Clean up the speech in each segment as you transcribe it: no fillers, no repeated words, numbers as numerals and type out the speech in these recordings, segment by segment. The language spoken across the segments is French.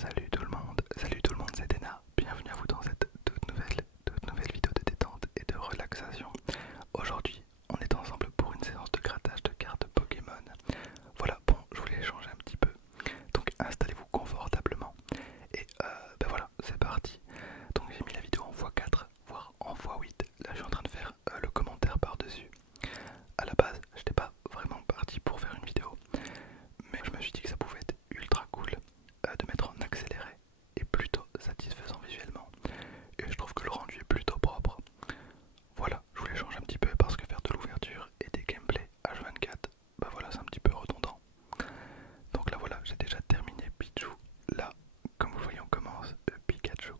Salut tout le monde, c'est Dena. Bienvenue à vous dans cette toute nouvelle vidéo de détente et de relaxation. Aujourd'hui, on est ensemble pour une séance de grattage de cartes Pokémon. Voilà, bon, je voulais changer un petit peu. Donc installez-vous confortablement. Et ben voilà, c'est parti. Donc j'ai mis la vidéo en x4, voire en x8. Là je suis en train de faire le commentaire par-dessus. À la base, j'étais pas vraiment parti pour faire une vidéo, mais je me suis dit que ça pouvait être ultra cool de mettre en accéléré et plutôt satisfaisant visuellement. Et je trouve que le rendu est plutôt propre. Voilà, je voulais changer un petit peu parce que faire de l'ouverture et des gameplays H24, bah voilà, c'est un petit peu redondant. Donc là voilà, j'ai déjà terminé Pichu. Là, comme vous voyez, on commence Pikachu.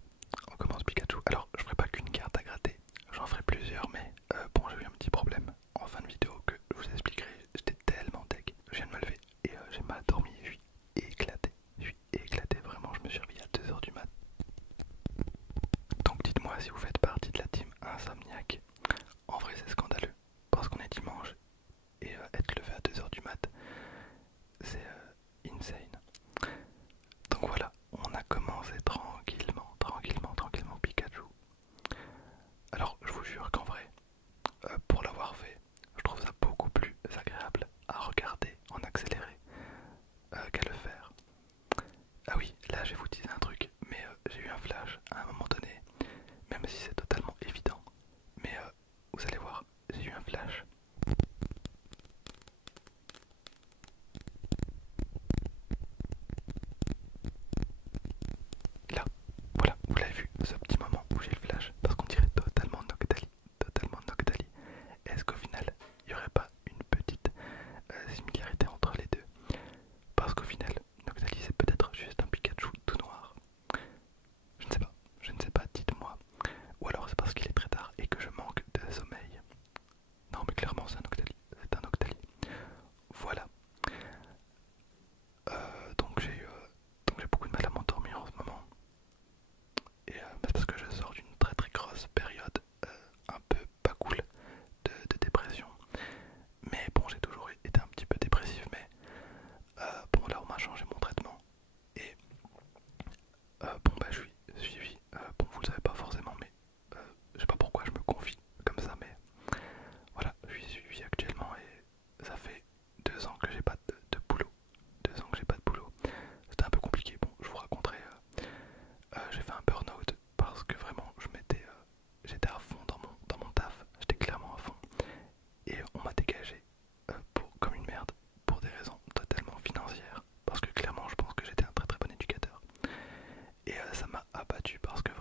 On commence Pikachu. Alors, je ferai pas qu'une carte à gratter, j'en ferai plusieurs, mais bon, j'ai eu un petit problème en fin de vidéo que je vous expliquerai. J'étais tellement tech, je viens de me lever et j'ai mal dormi, je suis éclaté. Je suis éclaté, vraiment, je me suis réveillé à 2h du mat. Donc dites-moi si vous faites partie de la team insomniaque. En vrai, c'est scandaleux parce qu'on est dimanche et être levé à 2h du mat, c'est insane. Donc voilà, on a commencé tranquillement Pikachu. Alors je vous jure qu'en vrai, pour l'avoir fait, je trouve ça beaucoup plus agréable à regarder en accéléré qu'à le faire. Ah oui, là je vais vous dire un truc, mais j'ai eu un flash à un moment donné, même si c'est totalement évident. Mais vous allez voir, j'ai eu un flash. Là, voilà, vous l'avez vu, ce petit moment où j'ai le flash, parce qu'on dirait totalement Noctali, totalement Noctali. Est-ce qu'au final, il n'y aurait pas une petite similarité entre les deux? Parce qu'au final, Noctali c'est peut-être juste un Pikachu tout noir. Je ne sais pas, dites-moi. Ou alors c'est parce qu'il est très tard et que je manque de sommeil. Non mais clairement c'est un Noctali, c'est un Noctali. Voilà. Donc j'ai beaucoup de mal à m'endormir en ce moment. Et c'est parce que je sors d'une très grosse période un peu pas cool de dépression. Mais bon, j'ai toujours été un petit peu dépressif, mais bon là on m'a changé mon traitement. Et bon bah je suis suivi. Bon vous le savez pas forcément, mais je sais pas pourquoi je me confie comme ça, mais voilà, je suis suivi actuellement et ça fait 2 ans que j'ai pas de boulot. 2 ans que j'ai pas de boulot. C'était un peu compliqué, bon je vous raconterai. J'ai fait un burn-out parce que vraiment j'étais à fond dans mon taf, j'étais clairement à fond. Et on m'a dégagé comme une merde pour des raisons totalement financières. Parce que clairement je pense que j'étais un très bon éducateur. Et ça m'a abattu parce que